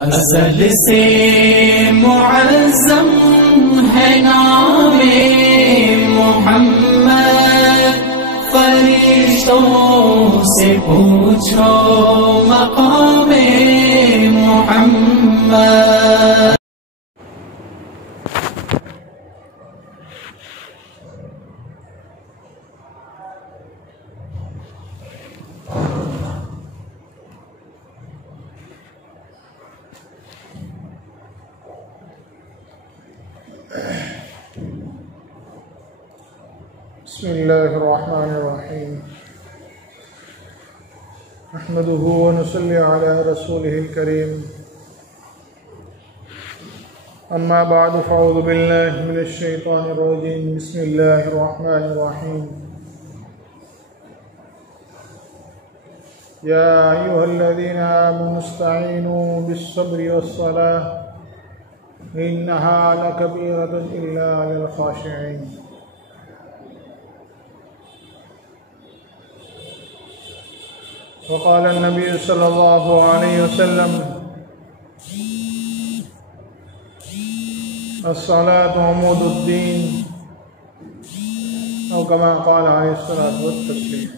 अज़ल से मुअज़्ज़म है नामे मोहम्मद, फरिश्तों से पूछो मक़ामे मोहम्मद। बिस्मिल्लाहिर्रहमानिर्रहीम। अहमदुहु व नसल्ली अला रसूलिहिल करीम। अम्मा बअद फ़अऊज़ु बिल्लाहि मिनश शैतानिर रजीम। बिस्मिल्लाहिर्रहमानिर्रहीम। या अय्युहल्लज़ीना आमनु इस्तईनु बिस्सब्रि वस्सलाह इन्नहा लकबीरतुन इल्ला लिल ख़ाशिईन। वक़ाल नबी सल्लल्लाहु अलैहि वसल्लम अस्सलातु अमूदुद्दीन औ कमा क़ाल अलैहिस्सलातु वत्तस्लीम।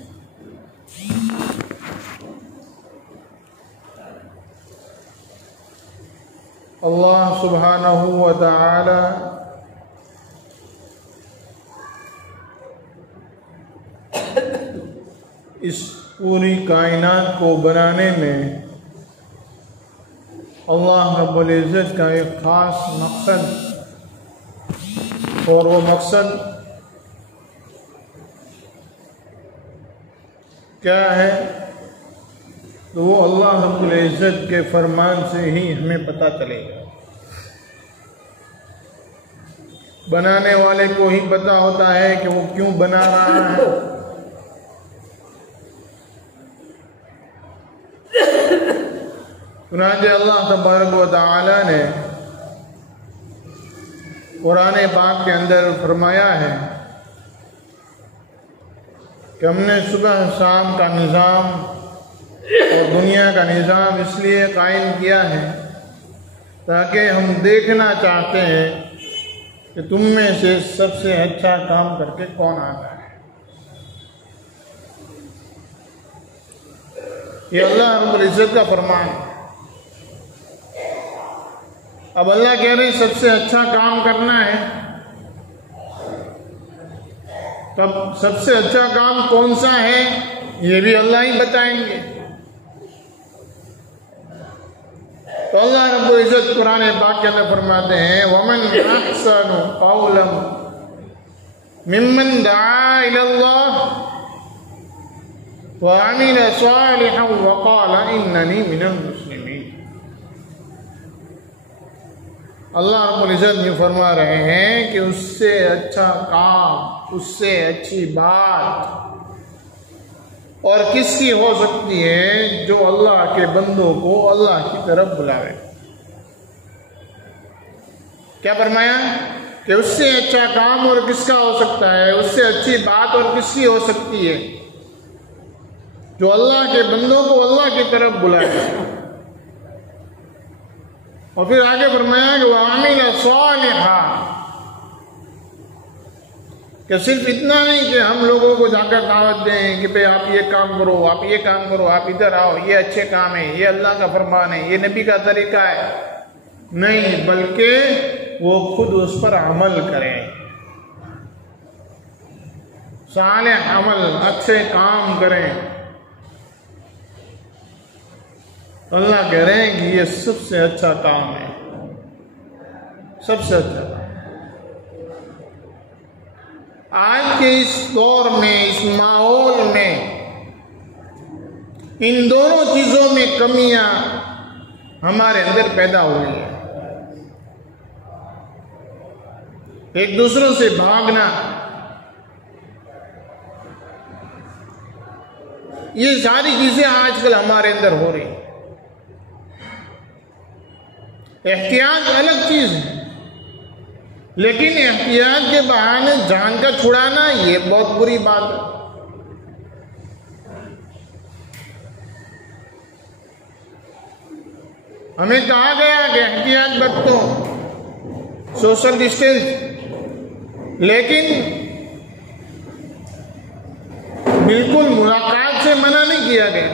अल्लाह सुब्हानहु व तआला इस पूरी कायनात को बनाने में अल्लाह रब्बुल इज़्ज़त का एक ख़ास मकसद, और वो मकसद क्या है? तो वो अल्लाह रब्बुल इज़्ज़त के फरमान से ही हमें पता चलेगा। बनाने वाले को ही पता होता है कि वो क्यों बना रहा है। चुनांचे अल्लाह तबारक व तआला ने कुरान पाक के अंदर फरमाया है कि हमने सुबह शाम का निज़ाम और दुनिया का निज़ाम इसलिए कायम किया है ताकि हम देखना चाहते हैं कि तुम में से सबसे अच्छा काम करके कौन आता है। ये अल्लाह रब्बुल इज़्ज़त का फरमान है। अब अल्लाह कह रहे सबसे अच्छा काम करना है, तब सबसे अच्छा काम कौन सा है ये भी अल्लाह ही बताएंगे। तो अल्लाह रब्बुल इज़्ज़त कुरान पाक के अंदर फरमाते हैं वमन अहसनु क़ौलन मिम्मन दआ इलल्लाह व अमिल सालिहन व क़ाल इन्ननी मिनल मुस्लिमीन। अल्लाह रब्बुल इज़्ज़त ये फरमा रहे हैं कि उससे अच्छा काम, उससे अच्छी बात और किसकी हो सकती है जो अल्लाह के बंदों को अल्लाह की तरफ बुलावे। क्या फरमाया कि उससे अच्छा काम और किसका हो सकता है, उससे अच्छी बात और किसकी हो सकती है जो अल्लाह के बंदों को अल्लाह की तरफ बुलाए। और फिर आगे फरमाया कि वह आमिल सालिहा, कि सिर्फ इतना नहीं कि हम लोगों को जाकर दावत दें कि भाई आप ये काम करो, आप ये काम करो, आप इधर आओ, ये अच्छे काम है, ये अल्लाह का फरमान है, ये नबी का तरीका है। नहीं, बल्कि वो खुद उस पर अमल करें, सालेह अमल, अच्छे काम करें। अल्लाह कह रहे हैं कि ये सबसे अच्छा काम है, सबसे अच्छा काम। आज के इस दौर में, इस माहौल में इन दोनों चीजों में कमियां हमारे अंदर पैदा हुई है। एक दूसरों से भागना, ये सारी चीजें आजकल हमारे अंदर हो रही हैं। एहतियात अलग चीज है, लेकिन एहतियात के बहाने जान का छुड़ाना ये बहुत बुरी बात है। हमें कहा गया कि एहतियात बरतो, सोशल डिस्टेंस, लेकिन बिल्कुल मुलाकात से मना नहीं किया गया,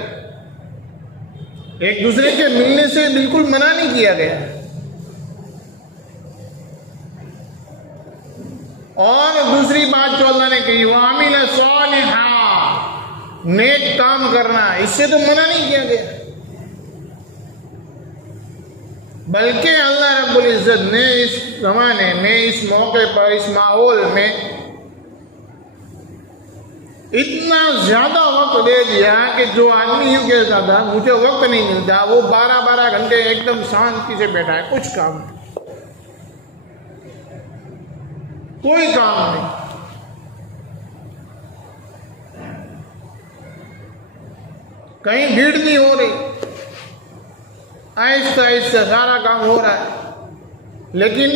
एक दूसरे के मिलने से बिल्कुल मना नहीं किया गया। और दूसरी बात जो अल्लाह ने कही, वामिल सालिहा, नेक काम करना, इससे तो मना नहीं किया गया, बल्कि अल्लाह रब्बुल इज्जत ने इस जमाने में, इस मौके पर, इस माहौल में इतना ज्यादा वक्त दे दिया कि जो आदमी यूं कहता था मुझे वक्त नहीं मिलता, वो 12-12 घंटे एकदम शांति से बैठा है, कुछ काम नहीं, कोई काम नहीं। कहीं भीड़ नहीं हो रही, आहिस्ता आहिस्ता सारा काम हो रहा है, लेकिन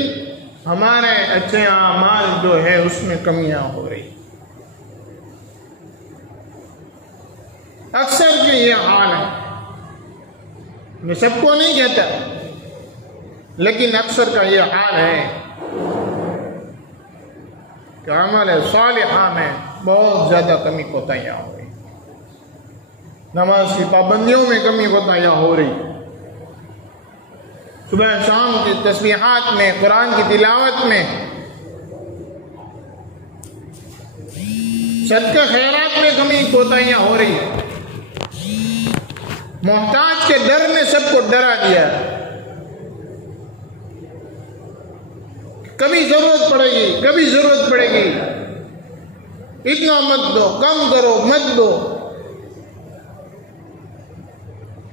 हमारे अच्छे अमाल जो है उसमें कमियां हो रही। अक्सर के ये हाल है, मैं सबको नहीं कहता, लेकिन अक्सर का ये हाल है कि अमल सालिहा में बहुत ज्यादा कमी कोताहियां हो रही, नमाज की पाबंदियों में कमी कोताहियां हो रही, सुबह शाम की तस्बीहात में, कुरान की तिलावत में, सदका खैरात में कमी कोताहियां हो रही है। मोहताज के डर ने सबको डरा दिया, कभी जरूरत पड़ेगी, कभी जरूरत पड़ेगी, इतना मत दो, कम करो, मत दो।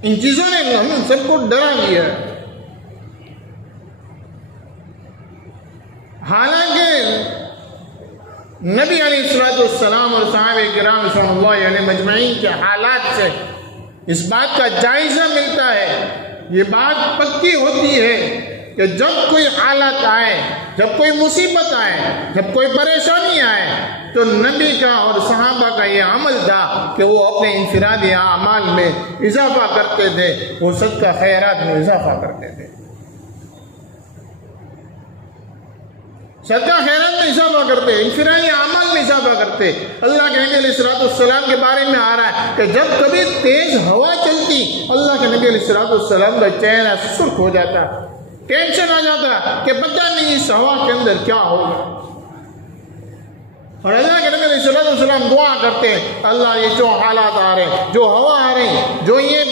इन चीजों ने हम सबको डरा दिया। हालांकि नबी अलैहिस्सलाम और सहाबे किराम सल्लल्लाहु अलैहि मजमईन के हालात से इस बात का जायजा मिलता है, ये बात पक्की होती है कि जब कोई हालत आए, जब कोई मुसीबत आए, जब कोई परेशानी आए, तो नबी का और सहाबा का ये अमल था कि वो अपने इंफरादी अमाल में इजाफा करते थे, वो सदका खैरात में इजाफा करते थे, सदका खैरात में इजाफा करते, इंफरादी अमाल में इजाफा करते। अल्लाह के नबी अलैहिस्सलाम के बारे में आ रहा है कि जब कभी तेज हवा चलती, अल्लाह के नबी अलैहिस्सलाम का चेहरा सुर्ख हो जाता, टेंशन आ जाता कि पता नहीं इस हवा के अंदर क्या होगा। और अल्लाह के नबी अलैहिस्सलाम दुआ करते हैं, अल्लाह ये जो हालात आ रहे हैं, जो हवा आ रही, जो ये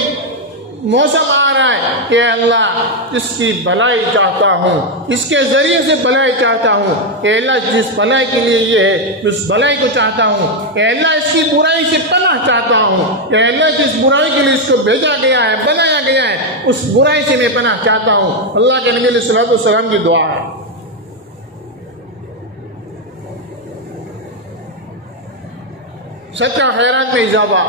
मौसम आ रहा है, कि अल्लाह इसकी भलाई चाहता हूँ, इसके जरिए से भलाई चाहता हूँ, कि अल्लाह जिस भलाई के लिए ये है उस भलाई को चाहता हूँ, कि अल्लाह इसकी बुराई से पनाह चाहता हूँ, कि अल्लाह जिस बुराई के लिए इसको भेजा गया है, बनाया गया है, उस बुराई से मैं पनाह चाहता हूँ। अल्लाह के नबी अलैहिस्सलाम की दुआ है। सच्चा खैरात में इजाफा,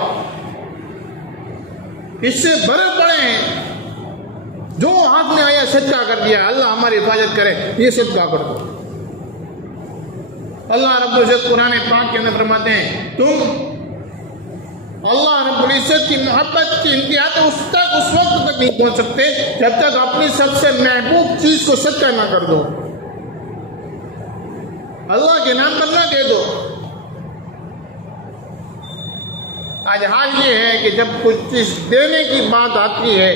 इससे भरे पड़े हैं, जो हाथ में आया सदका कर दिया, अल्लाह हमारी हिफाजत करे, ये सदका कर दो। अल्लाह रब्बुल इज्जत कुरान पाक के अंदर फरमाते हैं, तुम अल्लाह रब्बुल इज्जत की मोहब्बत की इंतहा तो उस वक्त तक नहीं पहुंच सकते जब तक अपनी सबसे महबूब चीज को सदका ना कर दो, अल्लाह के नाम पर ना दे दो। आज हाल ये है कि जब कुछ चीज देने की बात आती है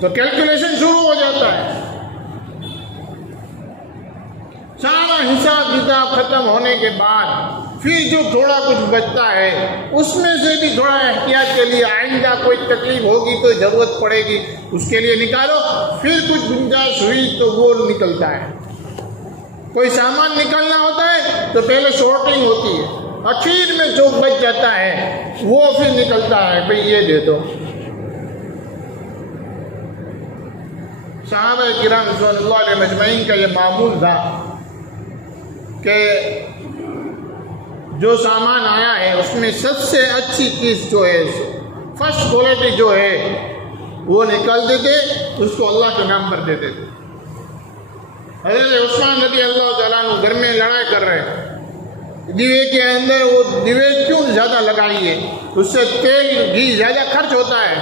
तो कैलकुलेशन शुरू हो जाता है, सारा हिसाब किताब खत्म होने के बाद फिर जो थोड़ा कुछ बचता है उसमें से भी थोड़ा एहतियात के लिए, आइंदा कोई तकलीफ होगी तो जरूरत पड़ेगी उसके लिए निकालो, फिर कुछ गुंजाइश हुई तो वो निकलता है। कोई सामान निकालना होता है तो पहले शॉर्टिंग होती है, आखिर में जो बच जाता है वो फिर निकलता है, भाई ये दे दो। सहाबा किराम सल्लल्लाहु अलैहि मजमईन का ये मामूल था कि जो सामान आया है उसमें सबसे अच्छी चीज जो है, फर्स्ट क्वालिटी जो है, वो निकाल देते, उसको अल्लाह के नाम पर दे देते। हज़रत उस्मान रज़ी अल्लाह तआला अन्हु घर में लड़ाई कर रहे हैं, दीवे के अंदर वो दीवे क्यों ज्यादा लगाई है, उससे तेल घी ज्यादा खर्च होता है,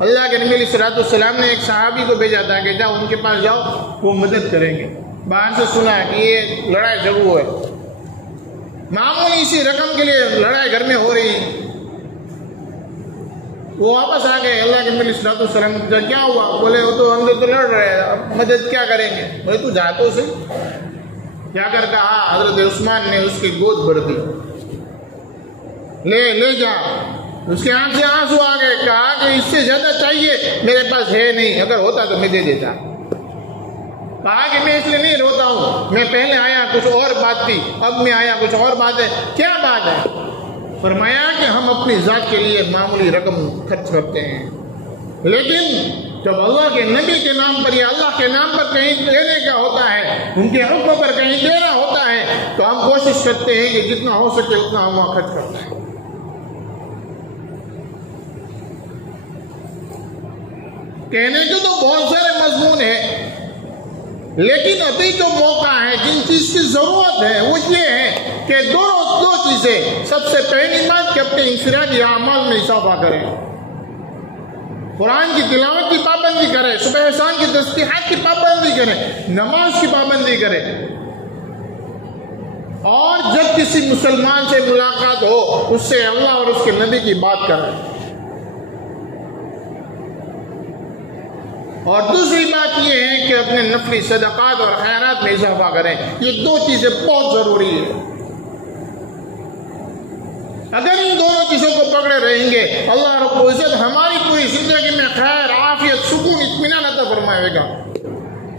अल्लाह के नबी अलैहिस्सलाम ने एक सहाबी को भेजा था कि जाओ उनके पास जाओ, वो मदद करेंगे। बाहर से सुना कि ये लड़ाई झगड़ू है, मामूली सी रकम के लिए लड़ाई घर में हो रही। वो वापस आ गए, अल्लाह के नबी अलैहिस्सलाम ने क्या हुआ? बोले वो तो अंदर तो लड़ रहे हैं, अब मदद क्या करेंगे? बोले तू जा तो सही। जाकर कहा, हजरत उस्मान ने उसकी गोद भर दी, ले जा। उसके आंख से आंसू आ गए। कहा कि इससे ज्यादा चाहिए, मेरे पास है नहीं, अगर होता तो मैं दे देता। कहा कि मैं इसलिए नहीं रोता हूं, मैं पहले आया कुछ और बात थी, अब मैं आया कुछ और बात है। क्या बात है? फरमाया कि हम अपनी जात के लिए मामूली रकम खर्च करते हैं, लेकिन जब अल्लाह के नबी के नाम पर या अल्लाह के नाम पर कहीं देने का होता है, उनके हुक्म पर कहीं देना होता है, तो हम कोशिश करते हैं कि जितना हो सके उतना हम वहां खर्च करते हैं। कहने के तो बहुत सारे मजमून है, लेकिन अभी जो मौका है, जिन चीज की जरूरत है वो ये है कि दो चीजें। सबसे पहली बात कि अपने इंफरादी अमाल में इजाफा करें, कुरान की तिलावत की पाबंदी करें, सुबह शाम की तस्बीहात की पाबंदी करें, नमाज की पाबंदी करें, और जब किसी मुसलमान से मुलाकात हो उससे अल्लाह और उसके नबी की बात करें। और दूसरी बात यह है कि अपने नफली सदकात और खैरात में इजाफा करें। ये दो चीजें बहुत जरूरी है। अगर इन दोनों चीजों को पकड़े रहेंगे, अल्लाह रब्बुल इज्जत हमारी पूरी जिंदगी में खैर, आफियत, सुकून, इत्मीनान अता फरमाएगा।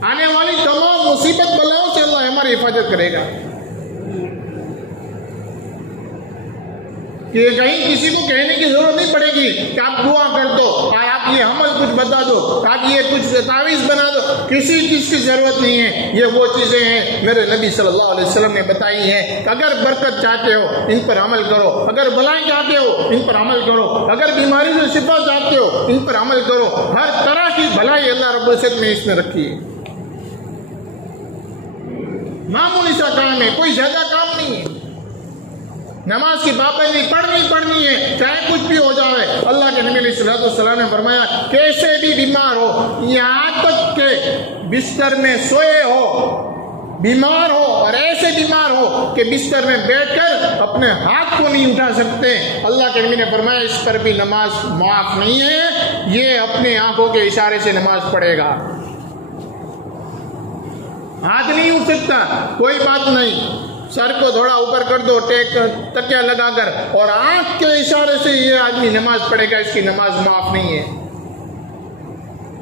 आने वाली तमाम मुसीबत बलाओं से अल्लाह हमारी हिफाजत करेगा। कि कहीं किसी को कहने की जरूरत नहीं पड़ेगी कि आप दुआ कर दो, और आप ये अमल कुछ बता दो, आप ये कुछ तावीज बना दो, किसी चीज की जरूरत नहीं है। ये वो चीजें हैं मेरे नबी सल्लल्लाहु अलैहि वसल्लम ने बताई हैं कि अगर बरकत चाहते हो इन पर अमल करो, अगर भलाई चाहते हो इन पर अमल करो, अगर बीमारी से शिफा चाहते हो इन पर अमल करो। हर तरह की भलाई अल्लाह रब्बुल इज्जत ने इसमें रखी है। मामूली सा काम है, कोई ज्यादा काम नहीं है। नमाज की पाबंदी पढ़नी है, चाहे कुछ भी हो जाए। अल्लाह के नबी सल्लल्लाहु अलैहि वसल्लम ने फरमाया, कैसे भी बीमार हो, यहाँ तक के बिस्तर में सोए हो, बीमार हो और ऐसे बीमार हो कि बिस्तर में बैठकर अपने हाथ को नहीं उठा सकते, अल्लाह के नबी ने फरमाया इस पर भी नमाज माफ नहीं है। ये अपने आंखों के इशारे से नमाज पढ़ेगा। हाथ नहीं उठ सकता, कोई बात नहीं, सर को थोड़ा ऊपर कर दो, तकिया लगाकर, और आंख के इशारे से ये आदमी नमाज पढ़ेगा, इसकी नमाज माफ नहीं है।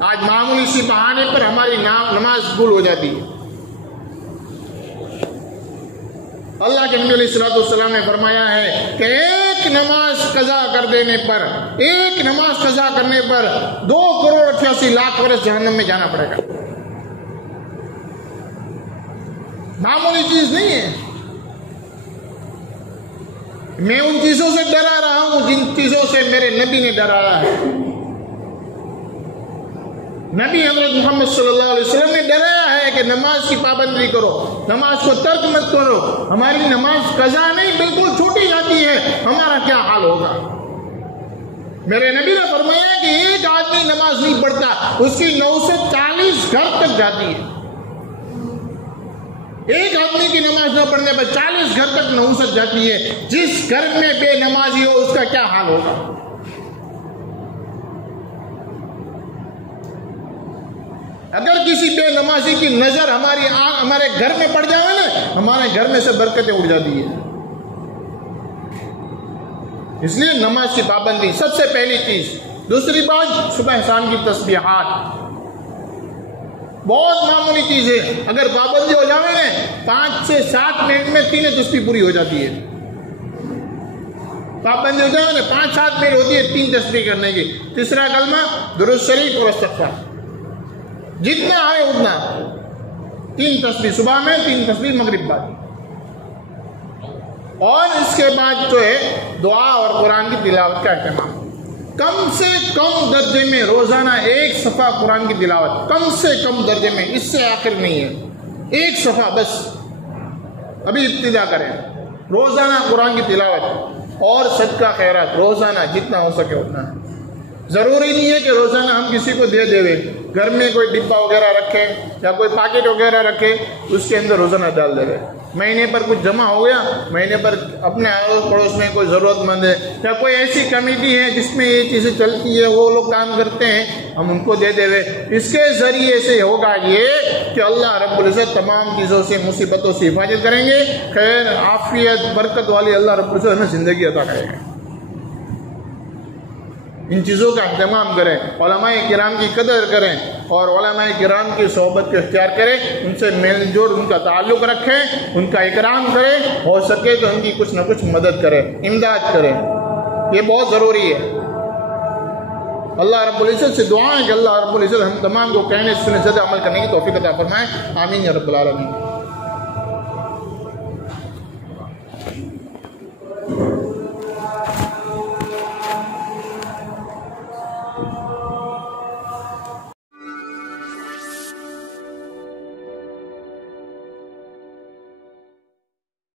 आज मामूली सी बहाने पर हमारी नमाज भूल हो जाती है। अल्लाह के नबी सल्लल्लाहु अलैहि वसल्लम ने फरमाया है कि एक नमाज कज़ा कर देने पर, एक नमाज कज़ा करने पर 2,88,00,000 वर्ष जहन्नम में जाना पड़ेगा। मामूली चीज नहीं है। मैं उन चीजों से डरा रहा हूं जिन चीजों से मेरे नबी ने डराया है। नबी हज़रत मोहम्मद सल्लल्लाहु अलैहि वसल्लम ने डराया है कि नमाज की पाबंदी करो, नमाज को तर्क मत करो। हमारी नमाज कज़ा नहीं, बिल्कुल छूटी जाती है, हमारा क्या हाल होगा? मेरे नबी ने फरमाया कि एक आदमी नमाज नहीं पढ़ता, उसकी 940 घर तक जाती है। एक आदमी की नमाज न पढ़ने पर 40 घर तक नहुसत जाती है। जिस घर में बेनमाजी हो उसका क्या हाल होगा? अगर किसी बेनमाजी की नजर हमारे घर में पड़ जाए ना, हमारे घर में से बरकतें उड़ जाती है। इसलिए नमाज की पाबंदी सबसे पहली चीज। दूसरी बात, सुबह शाम की तस्बीहात, बहुत मामूली चीज है। अगर पाबंदी हो जाए ना, 5 से 7 मिनट में 3 तस्बीह पूरी हो जाती है। पाबंदी हो जाए ना, 5-7 मिनट होती है 3 तस्बीह करने की। तीसरा कलमा, दुरूद शरीफ और इस्तिग़फ़ार, जितना आए उतना। 3 तस्बीह सुबह में, 3 तस्बीह मगरिब बाद, और इसके बाद जो है दुआ और कुरान की तिलावत का अहतमाम। कम से कम दर्जे में रोजाना 1 सफ़ा कुरान की तिलावत, कम से कम दर्जे में, इससे आखिर नहीं है, 1 सफ़ा बस। अभी इब्तिदा करें, रोजाना कुरान की तिलावत और सदका खैरात रोजाना जितना हो सके उतना। ज़रूरी नहीं है कि रोज़ाना हम किसी को दे देवे। घर में कोई डिब्बा वगैरह रखे या कोई पैकेट वगैरह रखे, उसके अंदर रोज़ाना डाल देवे। महीने पर कुछ जमा हो गया, महीने पर अपने अड़ोस पड़ोस में कोई ज़रूरतमंद है या कोई ऐसी कमेटी है जिसमें ये चीज़ें चलती है, वो लोग काम करते हैं, हम उनको दे देवे। इसके ज़रिए से होगा ये कि अल्लाह रब्बुल इज़्ज़त तमाम चीज़ों से, मुसीबतों से हिफाजत करेंगे। खैर, आफियत, बरकत वाली अल्लाह रब्बुल इज़्ज़त हमें ज़िंदगी अता करेगा। इन चीज़ों का अहतमाम करें, उलमाए किराम की कदर करें और उलमाए किराम की सोहबत को इख्तियार करें, उनसे मेल जोड़, उनका ताल्लुक़ रखें, उनका इकराम करें, हो सके तो उनकी कुछ न कुछ मदद करें, इमदाद करें। ये बहुत ज़रूरी है। अल्लाह रब्बुल इज़्ज़त से दुआ है कि अल्लाह रब्बुल इज़्ज़त हम तमाम को कहने सुनने से अमल करने की तौफीक अता फरमाए। आमीन या रब्बुल आलमीन।